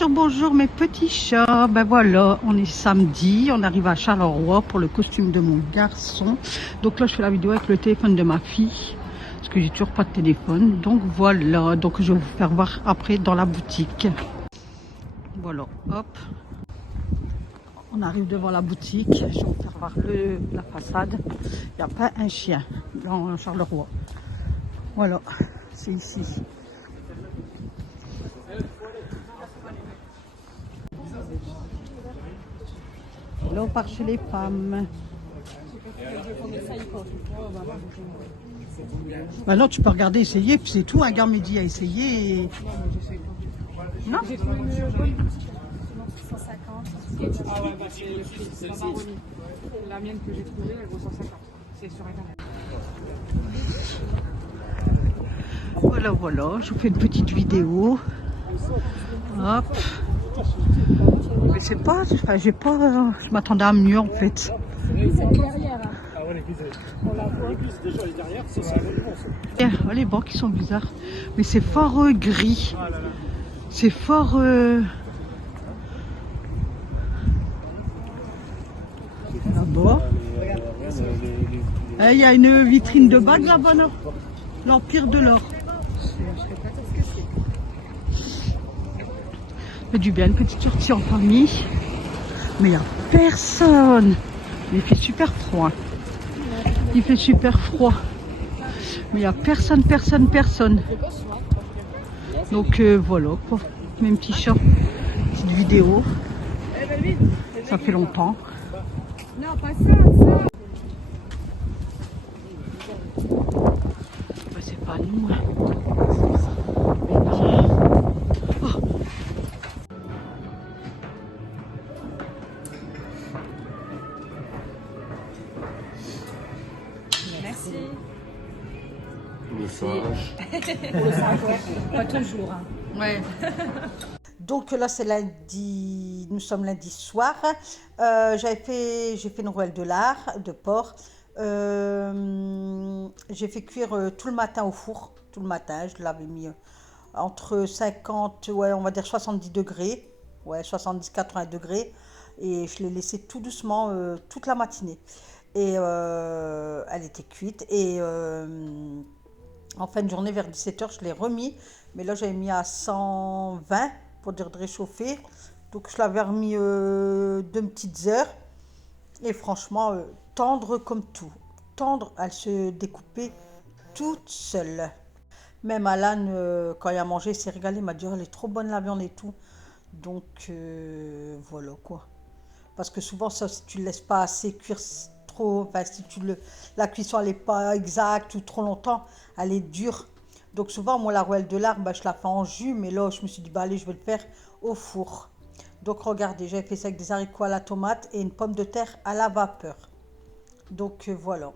Bonjour mes petits chats. Ben voilà, on est samedi, on arrive à Charleroi pour le costume de mon garçon. Donc là je fais la vidéo avec le téléphone de ma fille parce que j'ai toujours pas de téléphone. Donc voilà, donc je vais vous faire voir après dans la boutique. Voilà, hop. On arrive devant la boutique, je vais vous faire voir la façade. Il n'y a pas un chien dans Charleroi. Voilà, c'est ici. Là, on part chez les femmes. Bah non, tu peux regarder, essayer, puis c'est tout. Un gars m'a dit à essayer. Et... Non. J'ai trouvé une bonne boutique. 150. Ah ouais, bah c'est le prix, c'est la marronnier. La mienne que j'ai trouvée, elle vaut 150. C'est sur internet. Voilà, je vous fais une petite vidéo. Hop. Mais c'est pas, enfin, j'ai pas, je m'attendais à mieux en fait. C'est derrière. Ah ouais, on la voit. Déjà, les derrière, c'est ça. Oh, les bancs qui sont bizarres. Mais c'est fort gris. Ah là là. C'est fort. Là-bas. Il y a une vitrine de bagues là-bas, non? L'Empire de l'or. Fait du bien, une petite sortie en famille. Mais il n'y a personne. Il fait super froid. Il fait super froid. Mais il n'y a personne. Donc voilà, pour mes petits chats. Petite vidéo. Ça fait longtemps. Non, pas ça. C'est pas nous. Merci. Message. Pas toujours. Hein. Ouais. Donc là c'est lundi, nous sommes lundi soir. J'ai fait une rouelle de lard, de porc. J'ai fait cuire tout le matin au four, tout le matin. Je l'avais mis entre 50, ouais, on va dire 70 degrés, ouais, 70-80 degrés. Et je l'ai laissé tout doucement toute la matinée. Et elle était cuite. Et en fin de journée, vers 17h, je l'ai remis. Mais là, j'avais mis à 120 pour dire de réchauffer. Donc, je l'avais remis 2 petites heures. Et franchement, tendre comme tout. Tendre, elle se découpait toute seule. Même Alan, quand il a mangé, il s'est régalé. Il m'a dit, oh, elle est trop bonne la viande et tout. Donc, voilà quoi. Parce que souvent, ça, si tu ne le laisses pas assez cuire trop, enfin, si la cuisson n'est pas exacte ou trop longtemps, elle est dure. Donc souvent, moi, la rouelle de lard, bah, je la fais en jus, mais là, je me suis dit, bah, allez, je vais le faire au four. Donc regardez, j'avais fait ça avec des haricots à la tomate et une pomme de terre à la vapeur. Donc voilà.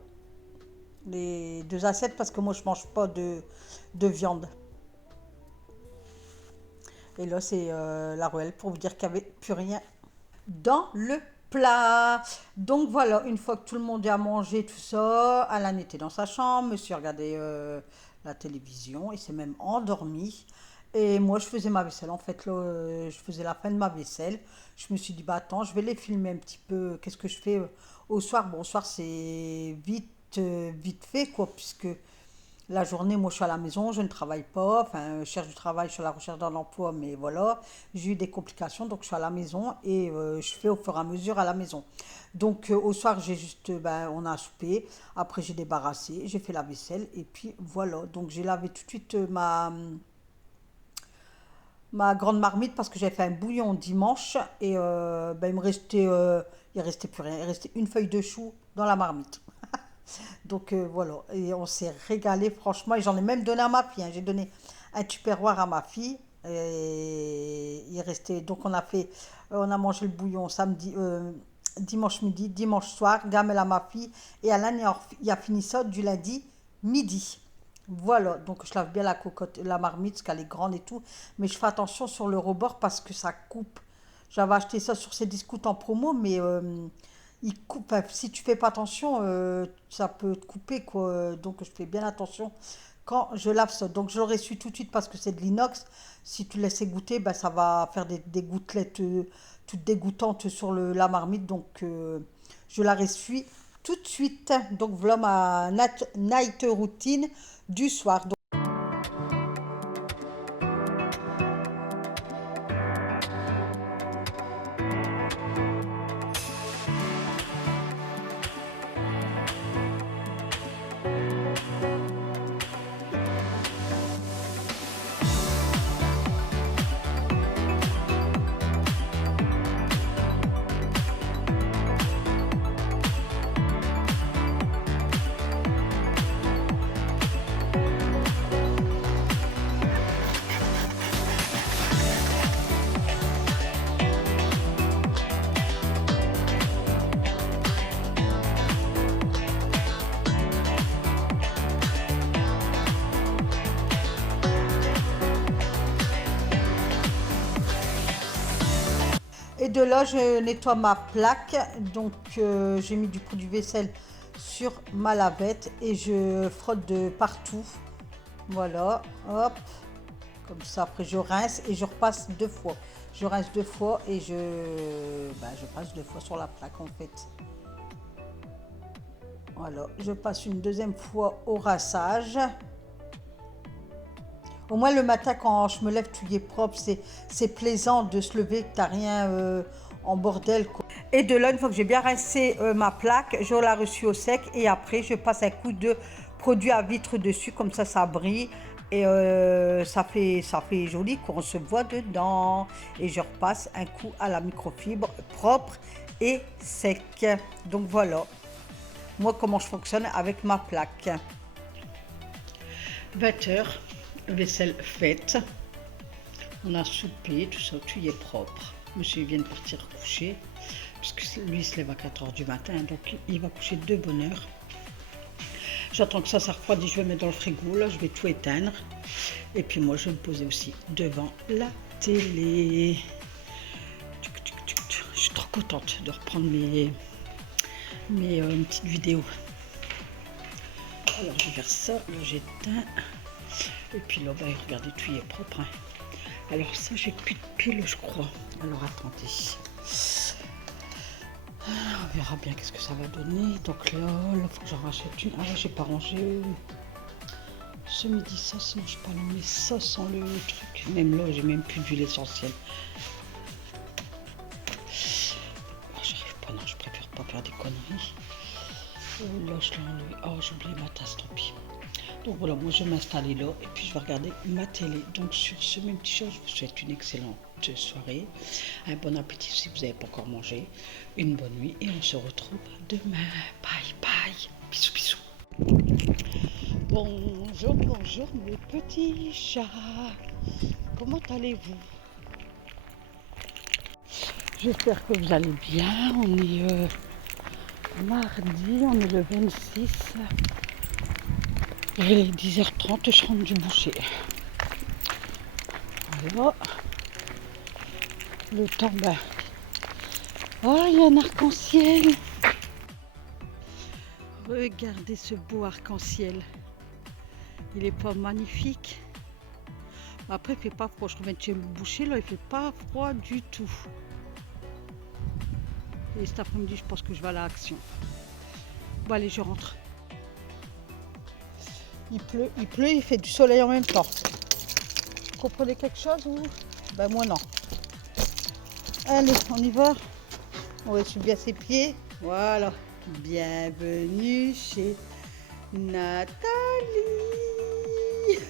Les 2 assiettes, parce que moi, je ne mange pas de viande. Et là, c'est la rouelle pour vous dire qu'il n'y avait plus rien dans le plat. Donc voilà, une fois que tout le monde a mangé tout ça, Alan était dans sa chambre, monsieur regardait la télévision, il s'est même endormi. Et moi, je faisais ma vaisselle. En fait, là, je faisais la fin de ma vaisselle. Je me suis dit, bah attends, je vais les filmer un petit peu. Qu'est-ce que je fais au soir? Bon, au soir, c'est vite fait, quoi, puisque la journée, moi, je suis à la maison, je ne travaille pas. Enfin, je cherche du travail, je suis à la recherche d'un emploi, mais voilà. J'ai eu des complications, donc je suis à la maison et je fais au fur et à mesure à la maison. Donc, au soir, j'ai juste, on a soupé. Après, j'ai débarrassé, j'ai fait la vaisselle et puis voilà. Donc, j'ai lavé tout de suite ma grande marmite parce que j'avais fait un bouillon dimanche et il restait plus rien. Il restait une feuille de chou dans la marmite. Donc voilà, et on s'est régalé franchement, et j'en ai même donné à ma fille, hein. J'ai donné un tupperware à ma fille, et il restait, donc on a mangé le bouillon dimanche midi, dimanche soir, Gamelle à ma fille, et Alain il a fini ça du lundi midi. Voilà, donc je lave bien la cocotte, la marmite, parce qu'elle est grande et tout, mais je fais attention sur le rebord parce que ça coupe. J'avais acheté ça sur ces discounts en promo, mais il coupe. Enfin, si tu fais pas attention, ça peut te couper, quoi. Donc je fais bien attention quand je lave ça. Donc je le ressuie tout de suite parce que c'est de l'inox. Si tu laisses égoutter, ben, ça va faire des gouttelettes toutes dégoûtantes sur la marmite. Donc je la ressuie tout de suite. Donc voilà ma night routine du soir. Et de là, je nettoie ma plaque. Donc, j'ai mis du produit vaisselle sur ma lavette et je frotte de partout. Voilà, hop, comme ça. Après, je rince et je repasse 2 fois. Je rince 2 fois et je passe 2 fois sur la plaque en fait. Voilà, je passe une deuxième fois au rinçage. Au moins le matin quand je me lève, tout y est propre, c'est plaisant de se lever, que tu n'as rien en bordel, quoi. Et de là, une fois que j'ai bien rincé ma plaque, je la reçue au sec et après je passe un coup de produit à vitre dessus, comme ça brille et ça fait joli quand on se voit dedans. Et je repasse un coup à la microfibre propre et sec. Donc voilà, moi comment je fonctionne avec ma plaque. 20h. Vaisselle faite, on a soupé, tout ça, tout y est propre. Monsieur vient de partir coucher, parce que lui il se lève à 4h du matin, donc il va coucher de bonne heure. J'attends que ça refroidit, je vais mettre dans le frigo, là je vais tout éteindre. Et puis moi je vais me poser aussi devant la télé. Je suis trop contente de reprendre mes petites vidéos. Alors je vais faire ça, là j'éteins. Et puis là, regardez, tout y est propre. Hein. Alors ça, j'ai plus de pile, je crois. Alors attendez. On verra bien qu'est-ce que ça va donner. Donc là, il faut que j'en rachète une. Ah là, j'ai pas rangé ce midi ça, sinon je peux allumer ça sans le truc. Même là, j'ai même plus d'huile essentielle. Oh, j'arrive pas, non, je préfère pas faire des conneries. Là, je l'ai enlevé. Oh, j'ai oublié ma tasse, tant pis. Donc voilà, moi je vais m'installer là et puis je vais regarder ma télé. Donc sur ce même petit chose, je vous souhaite une excellente soirée, un bon appétit si vous n'avez pas encore mangé, une bonne nuit et on se retrouve demain. Bye bye, bisous bisous. Bonjour, bonjour mes petits chats, comment allez-vous? J'espère que vous allez bien. On est mardi, on est le 26. Il est 10h30, je rentre du boucher. Voilà. Le temps, oh, il y a un arc-en-ciel. Regardez ce beau arc-en-ciel. Il est pas magnifique. Après, il fait pas froid. Je reviens de chez le boucher, là, il fait pas froid du tout. Et cet après-midi, je pense que je vais à l'Action. Bon, allez, je rentre. Il pleut, il fait du soleil en même temps. Vous comprenez quelque chose ou? Ben moi non. Allez, on y va. On va essuyer bien ses pieds. Voilà. Bienvenue chez Nathalie.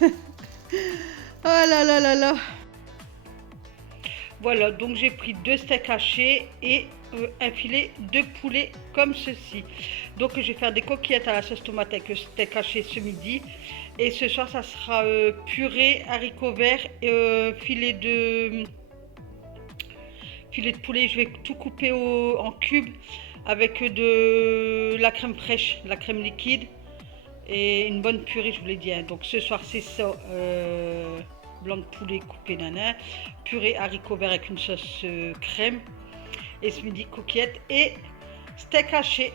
Oh là là là là. Voilà, donc j'ai pris 2 steaks hachés et un filet de poulet comme ceci. Donc je vais faire des coquillettes à la sauce tomate avec le steak haché ce midi. Et ce soir, ça sera purée, haricots verts, filet de poulet. Je vais tout couper en cubes avec de la crème fraîche, la crème liquide et une bonne purée, je vous l'ai dit. Hein. Donc ce soir, c'est ça. Blanc de poulet coupé nanan, purée haricots verts avec une sauce crème, et ce midi coquillettes et steak haché.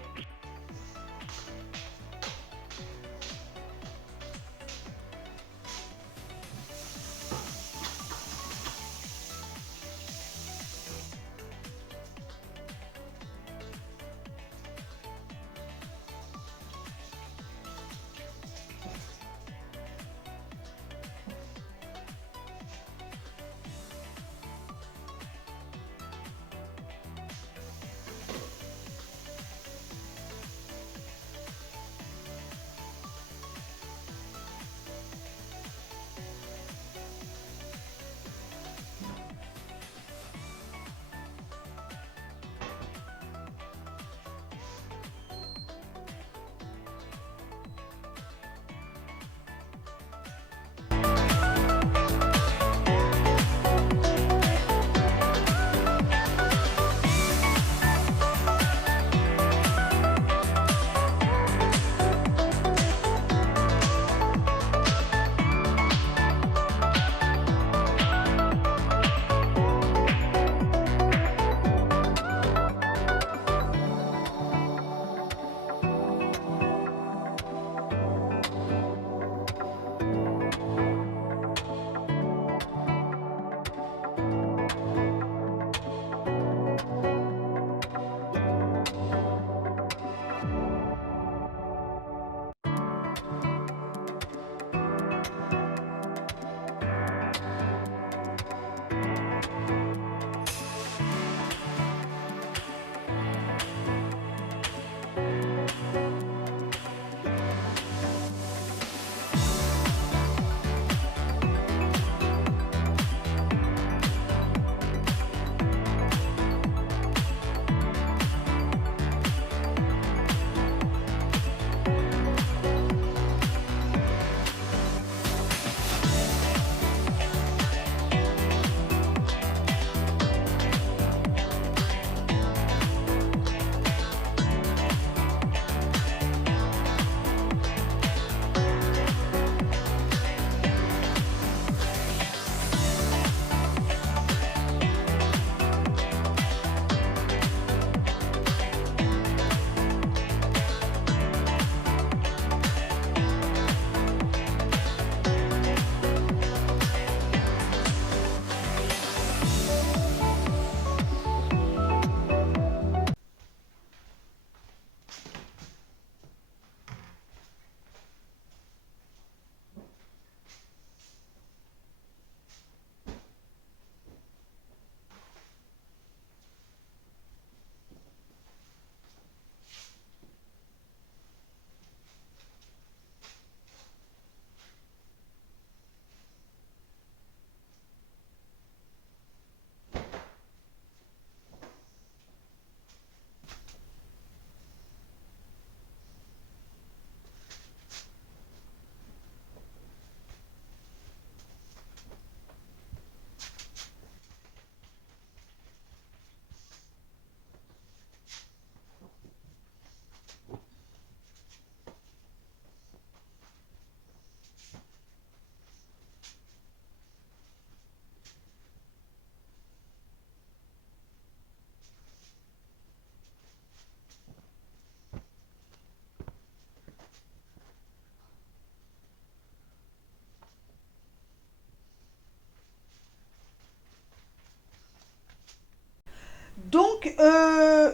Donc,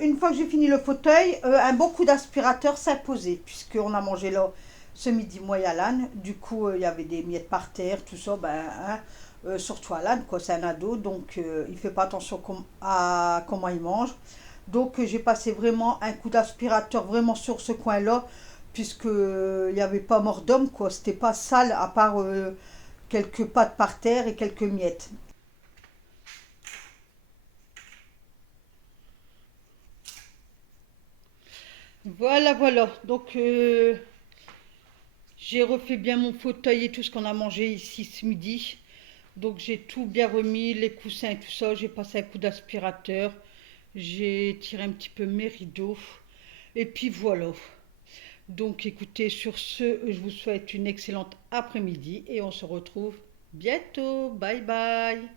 une fois que j'ai fini le fauteuil, un bon coup d'aspirateur s'imposait, puisqu'on a mangé là ce midi, moi et Alan. Du coup, il y avait des miettes par terre, tout ça, ben, hein, surtout Alan, quoi, c'est un ado, donc il fait pas attention à comment il mange. Donc, j'ai passé vraiment un coup d'aspirateur vraiment sur ce coin-là, puisque il n'y avait pas mort d'homme, quoi, c'était pas sale, à part quelques pattes par terre et quelques miettes. Voilà, voilà. Donc, j'ai refait bien mon fauteuil et tout ce qu'on a mangé ici ce midi. Donc, j'ai tout bien remis, les coussins et tout ça. J'ai passé un coup d'aspirateur. J'ai tiré un petit peu mes rideaux. Et puis voilà. Donc, écoutez, sur ce, je vous souhaite une excellente après-midi et on se retrouve bientôt. Bye bye.